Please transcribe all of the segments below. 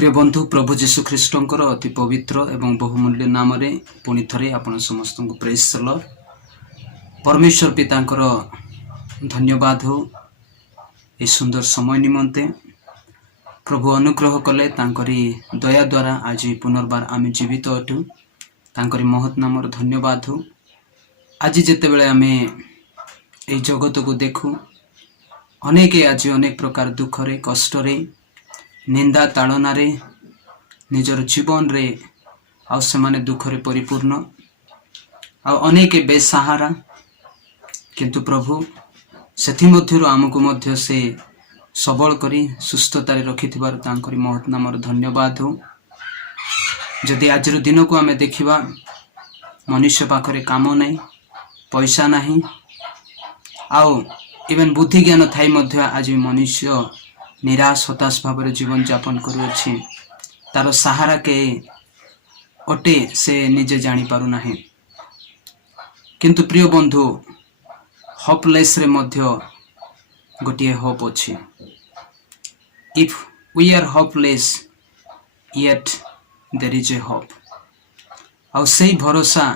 प्रिय बंधु प्रभु जीशु ख्रीष्टंकर अति पवित्र एवं बहुमूल्य नाम रे पुणी थरे आपण समस्त को प्रेज द लॉर्ड। परमेश्वर पितांकर धन्यवाद हो ए सुंदर समय निमंते। प्रभु अनुग्रह कले तांकरी दया द्वारा आज पुनर्बार आमे जीवित अटू। तांकरी महत नाम धन्यवाद हो। आज जेतेबेले आमे ए जगत को देखू अनेक आज अनेक प्रकार दुख रे कष्ट रे निंदा ताड़ना रे निजर जीवन रे आउ से माने दुख रे परिपूर्ण आउ अनेक बेसहारा, किंतु प्रभु सेथि मध्यरु आमको मध्य से सबल करी सुस्थता रे रखिथिबार तांकरी महत नाम धन्यवाद हो। जदि आज दिन को आमे देखिबा मनुष्य पाखरे काम नहीं, पैसा नहीं, आउ इवन बुद्धि ज्ञान थाई मध्य आज मनुष्य निराश हताश भाव जीवन यापन करुछि। तार सहारा के अटे से निजे जानी पारु नाही। किंतु प्रिय बंधु होपलेस रे मध्य गोटे होप अछि। If we are hopeless yet there is a hope. आउ सेही भरोसा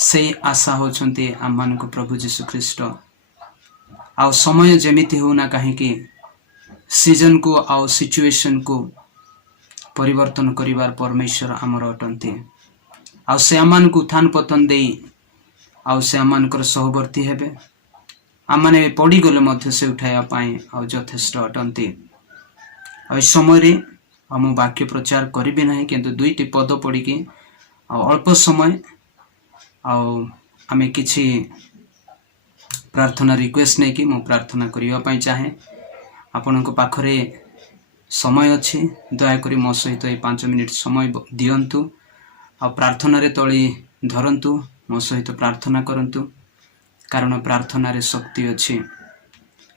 सेही आशा होचंती आम मान को प्रभु जीशु ख्रीष्ट। आउ समय जेमिति होना कहीं सीजन को आउ सिचुएशन को परिवर्तन करिवार परमेश्वर आमर अटंती। आउ से आमान को उत्थान पतन दे आउ से आमानकर सहवर्ती हेबे। आमाने पड़ी गले मध्य से उठाया पाए आउ यथेष्ट अटंती। आ समय रे हम वाक्य प्रचार करिबे नाही, किंतु दुईटी पद पड़ी के अल्प समय आउ आमे किछि प्रार्थना रिक्वेस्ट नहीं कि मु प्रार्थना करिवा पाई चाहे। आपनको पाखरे समय अच्छी, दयाकोरी मो सहित 5 मिनिट समय दियंतु आ प्रार्थना रे तली धरंतु, मो सहित प्रार्थना करंतु, कारण प्रार्थना रे शक्ति अच्छी।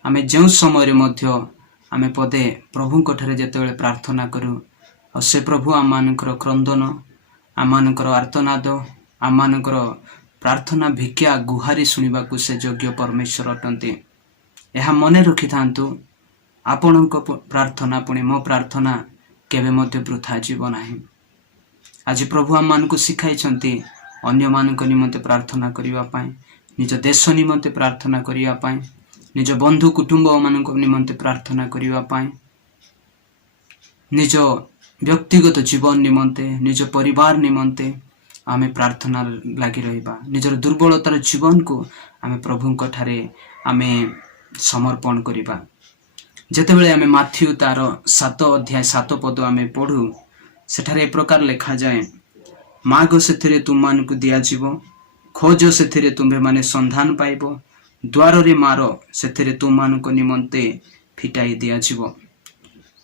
आमे जो समय रे मध्य आमे पदे प्रभु कोठरे जेतेबेले प्रार्थना करू और से प्रभु आम मानकर क्रंदन, आम मानकर आर्तनाद, आम मानकर प्रार्थना भिक्षा गुहारी सुनिबा को से योग्य परमेश्वर अटंती। यह मने रखि थांतु, आपणको प्रार्थना पुणी मो प्रार्थना केबे मध्य वृथा जीव नाही। आज प्रभु आम मान को शिखाई अन्य मानक निमंते प्रार्थना करिवा पाए, निज देश निमंते प्रार्थना करिवा पाए, निज बंधु कुटुंब मानक निमंते प्रार्थना करिवा पाए, निज व्यक्तिगत जीवन निमंते, निज परिवार निमंते आमे प्रार्थना लागी रहिबा। निजर दुर्बलतार जीवन को आमे प्रभु ठारे आमे समर्पण करिबा। जेतेबेले आमे माथ्यू तार 7 अध्याय 7 पद आमे पढ़ू, सेठारे ए प्रकार लिखा जाए, माग सेथिरे तुम मान को दिया जीवो, खोज सेथिरे तुम्हे माने संधान पाइबो, द्वार रे मारो सेथिरे तुम मान को निमंते फिटाई दिया जीवो।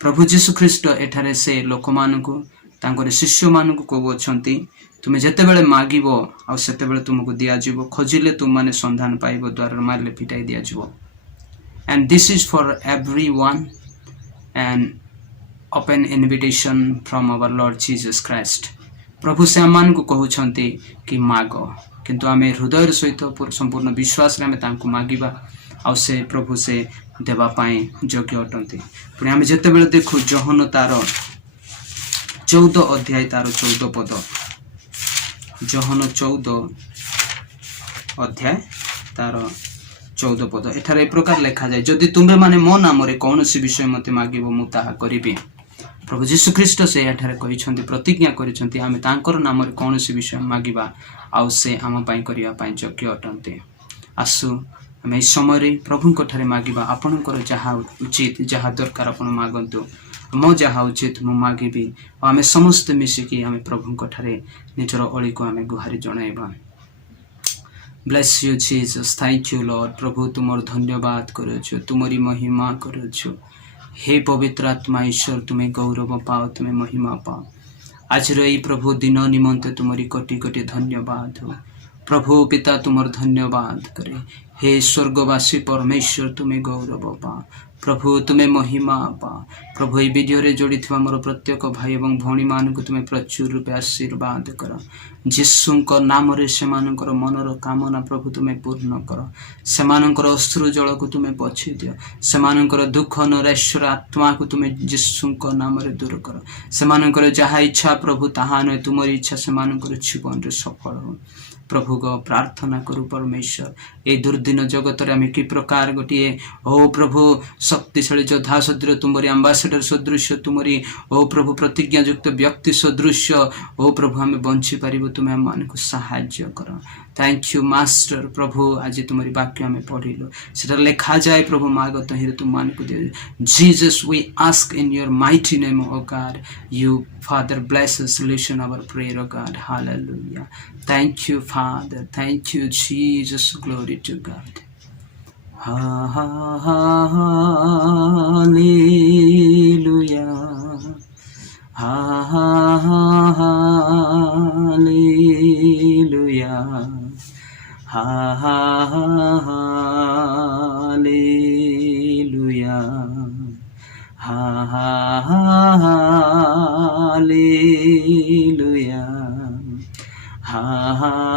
प्रभु जीशु ख्रीष्ट एठारे से लोक मान को तांकर शिष्य मान को कहउछंती, तुमे जेतेबेले मागिबो आ सेतेबेले तुमको दिया जीवो, खोजिले तुम माने संधान पाइबो, द्वार मारले फिटाई दिया जीवो। And this is for everyone, an open invitation from our Lord Jesus Christ. प्रभु से आमान को कहउछंती कि मागो, किंतु आमे हृदय सहित संपूर्ण विश्वास रे आमे तांको मागिबा आ से प्रभु से देवा पाए योग्य अटंती। पुणी आमे जेतेबेले देखु यूहन्ना तार 14 अध्याय तार 14 पद, यूहन्ना 14 अध्याय तार 14 पद एठार ए प्रकार लिखा जाए, जदि तुम्हें माने मो नाम रे कौनसी विषय मते मागिबो मु ताहा करिबी। प्रभु जीशु ख्रीष्ट से एठार कहिछंती, प्रतिज्ञा करिछंती, आमे तांकर नाम रे कौनसी विषय मागिबा आउ से आम पाई करिया पाई योग्य अटंती। आसु आमे इस समय रे प्रभु कोठारे मागिबा। आपनकर जहा उचित जहा दरकार आपण मागंतु, मो जहा उचित मु मागिबी। आमे समस्त मिसिकी आमे प्रभु कोठारे निजर अळी को आमे गुहारी जणाइबा। Bless you Jesus, thank you Lord। प्रभु तुमर धन्यवाद करुछु, तुमरी महिमा करुछु। हे पवित्र आत्मा ईश्वर, तुम्हें गौरव पाओ, तुम्हें महिमा पाओ। आज रही प्रभु दिन निमंते तुमरी कोटि कोटि धन्यवाद हो। प्रभु पिता तुमर धन्यवाद करे। हे स्वर्गवासी परमेश्वर तुम्हें गौरव पा, प्रभु तुम्हें महिमा पा। प्रभु ये वीडियो रे जोड़ी थिबा मोर प्रत्येक भाई एवं भौणी मान को तुम्हें प्रचुर रूपे आशीर्वाद कर। जीशु नाम रे सेमानकर मनर कामना प्रभु तुम्हें पूर्ण कर। सेमानकर अश्रु जल को तुम्हें पोछि दियो। सेमानकर दुख नैराश्यर आत्मा को तुम्हें जीशु नाम रे दूर कर। सेमानकर जहा इच्छा प्रभु ताहा न तुमर इच्छा सेमानकर जीवन रे सफल हो। प्रभु को प्रार्थना करू परमेश्वर ए दुर्दिन जगत रे आमे कि प्रकार गोटे ओ प्रभु शक्तिशाली योद्धा सदृश तुमरी एम्बासेडर सदृश तुमरी ओ प्रभु प्रतिज्ञायुक्त व्यक्ति सदृश ओ प्रभु आमे बंची पारिबो तुमे हम मान को सहाय्य कर। Thank you master. प्रभु आज तुम्हारी वाक्य में पढ़िलो सेटा लिखा जाए प्रभु मागत हिर तुम मान को दे। Jesus we ask in your mighty name O God, you father bless us, listen our prayer O God. Hallelujah. Thank you father, thank you Jesus, glory to God. Hallelujah, hallelujah, hallelujah, hallelujah, hallelujah,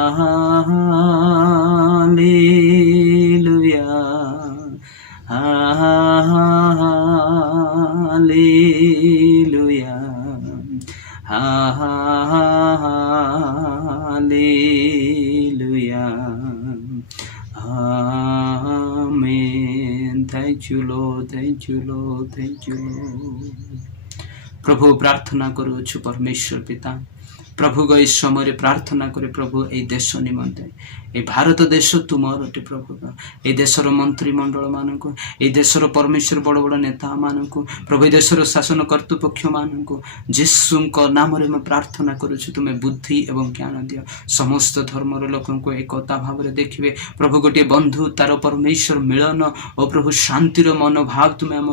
hallelujah, hallelujah, amen. Thank you lord, thank you lord, thank you lord. प्रभु प्रार्थना करूछु परमेश्वर पिता, प्रभु को इस समय प्रार्थना करे प्रभु ए देश निमंते, ए भारत देश तुमर अटे प्रभु का, ए देशर मंत्रिमंडल मानक, ए देशर परमेश्वर बड़ बड़ नेता मानक, प्रभु ए देशर शासन कर्तृपक्ष मानक जीशु नाम रे मैं प्रार्थना करूछु तुम्हें बुद्धि एवं ज्ञान दियो। समस्त धर्मर लोकों को एकता भाव रे देखिबे प्रभु, गोटे बंधु तार परमेश्वर मिलन और प्रभु शांतिर मनोभाव तुम्हें आम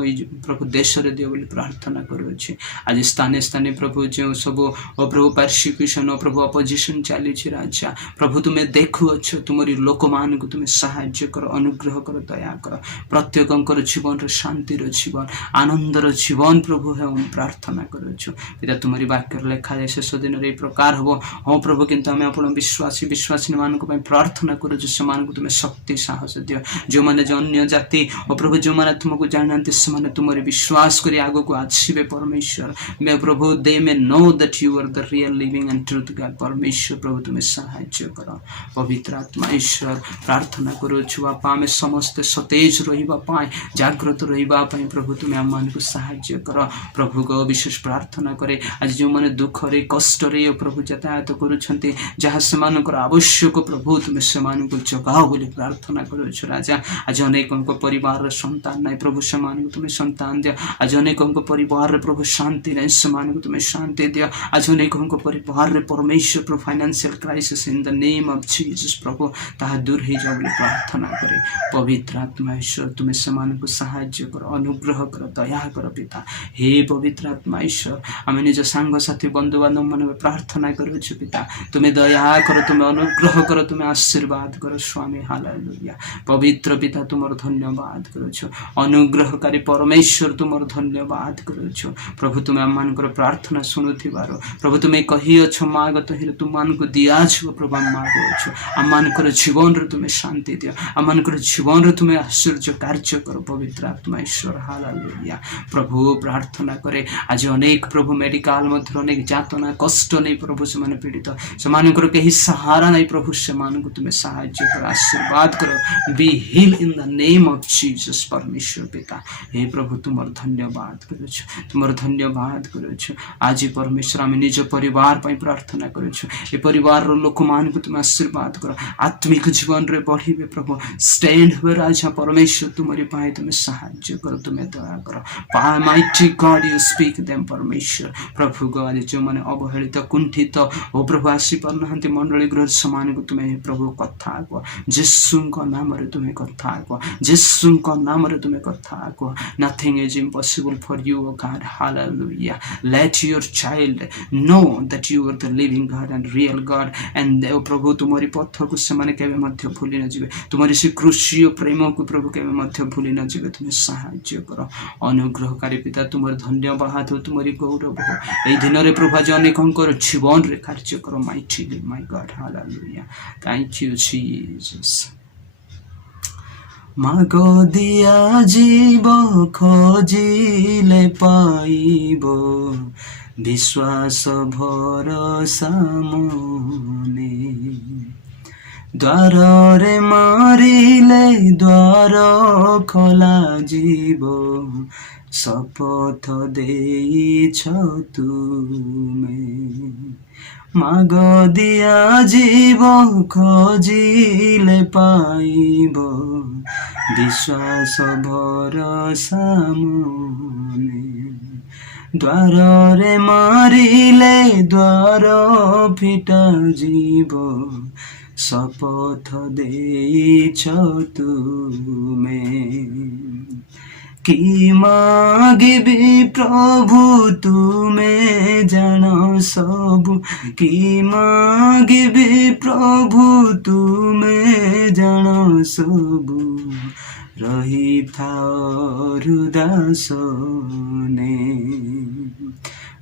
प्रभु देश रे दियो बोली प्रार्थना करूछि। आज स्थाने स्थाने प्रभु जो सब ओ प्रभु परसिक्यूशन ओ प्रभु अपोजिशन चली राजा, प्रभु तुम्हें देखु अच्छ तुमरी लोक मान को तुम्हें सहाय्य कर, अनुग्रह कर, दया कर। प्रत्येकंकर जीवन रे शांतिर जीवन, आनंदर जीवन प्रभु है हम प्रार्थना करूछु पिता। तुमरी वाक्य लेखा जाए शेष दिन रे प्रकार हबो हाँ प्रभु, किंतु आमे आपण विश्वासी विश्वासी मान को प्रार्थना करूछु समान को तुम्हें शक्ति साहस दियो। जो माने जो अन्य जाति ओ प्रभु जो माने तुमको जानते से माने तुमरे विश्वास करी आगो को आसीबे परमेश्वर। मैं प्रभु दे में know that you are the real living and truth God. परमेश्वर प्रभु तुम्हें सहाय्य कर। पवित्र आत्मा ईश्वर प्रार्थना करूछु बापा, आमे समस्त सतेज रहिबा पाए, जागृत रहिबा पाए प्रभु तुम्हें आम मान को सहाय्य कर। प्रभु को विशेष प्रार्थना करे आज जो माने दुख रे कष्ट रे प्रभु यातायात करूछंती, जहाँ सेमानकर आवश्यक प्रभु तुम्हें सेमानक जगाओ बोली प्रार्थना करूछु राजा। आज अनेकों परिवार संतान नहीं प्रभु, सेमानक तुम्हें संतान दिया। आज अनेकों परिवार प्रभु शांति नहीं, सेमानक तुम्हें शांति दिया। आज अनेकों परिवार परमेश्वर प्रभु financial crisis in the name of Jesus प्रभु ताहा दूर हो जाओ बोली प्रार्थना करे। पवित्र आत्मा ईश्वर तुम्हें सेमानक सहाय्य कर, अनुग्रह कर, दया कर पिता। हे पवित्र आत्मा ईश्वर आमे निज सांग साथी बंधु बांधव मन प्रार्थना करूछु पिता, तुम्हें दया कर, तुम्हें अनुग्रह कर, तुम्हें आशीर्वाद कर स्वामी। हालेलुया। पवित्र पिता तुमर धन्यवाद करूछु, अनुग्रहकारी परमेश्वर तुमर धन्यवाद करूछु प्रभु। तुम्हें आम मानकर प्रार्थना शुणुथिबार प्रभु तुम्हें कही अछ मागत हिर तुम मान को दिया छ प्रभु। आम मागुछु आम मानकर जीवन रे तुम्हें शांति दियो, आम मानकर जीवन रे तुम्हें आश्चर्य कार्य कर पवित्र आत्मा ईश्वर। हालेलुया। प्रभु प्रार्थना करे आज अनेक प्रभु मेडिकल मध्य अनेक जातना कष्ट नहीं प्रभु से माने पीड़ित सेमानकर कहीं सहारा नहीं प्रभु, सेमानक तुम्हें सहाय्य कर, आशीर्वाद कर। Be heal in the name of Jesus परमेश्वर पिता। हे प्रभु तुमर धन्यवाद करूछु, तुमर धन्यवाद करूछु। आज परमेश्वर आम निज परिवार पर प्रार्थना करूछु, ए परिवार लोक मान को तुम आशीर्वाद कर, आत्मिक जीवन रे बढ़िबे प्रभु। स्टैंड हुए राजा परमेश्वर तुम्हारी पाए तुम्हें सहाय्य कर, तुम्हें दया कर। Mighty God you speak them परमेश्वर प्रभु को आज जो माने अवहेलित कुंठित ओ प्रभु आसी पारनाहांती मंडली गृह समान को तुम्हें प्रभु कथा को जीसु को नाम रे तुम्हें कथा को, जीसु को नाम रे तुम्हें कथा को। Nothing is impossible for you O God. Hallelujah. Let your child know that you are the living God and real God and प्रभु तुमरी पथ को से केवे मध्य भूली न जिवे तुमरी से क्रूसीय प्रेम को प्रभु केवे मध्य भूली न जिवे तुम सहाय्य कर अनुग्रहकारी पिता तुमर धन्यवाद हो तुमरी गौरव हो एई दिन रे प्रभु आज अनेकंकर जीवन रे कार्य कर mightily my God hallelujah thank you Jesus माग दिया जीव खोजिले पाइब विश्वास भरोसा मने द्वार रे मारिले द्वार खोला जीव शपथ देइछ तुमे माग दिया जीव खोजिले पाइब विश्वास भरोसा मने द्वार रे मारिले द्वार फिटा जीव शपथ देइछ तुमे कि मागिबी प्रभु तुमे जान सबु कि मागिबी प्रभु तुमे जान सबु रही था हृदय सने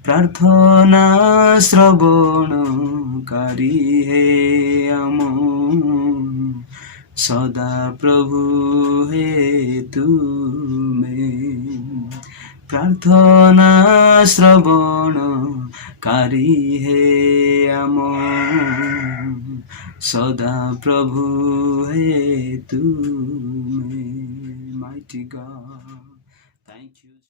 प्रार्थना श्रवण करी हे आम सदा प्रभु हे तुमे प्रार्थना श्रवण करी हे आम सदा प्रभु हे तुमे माइटी गॉड थैंक यू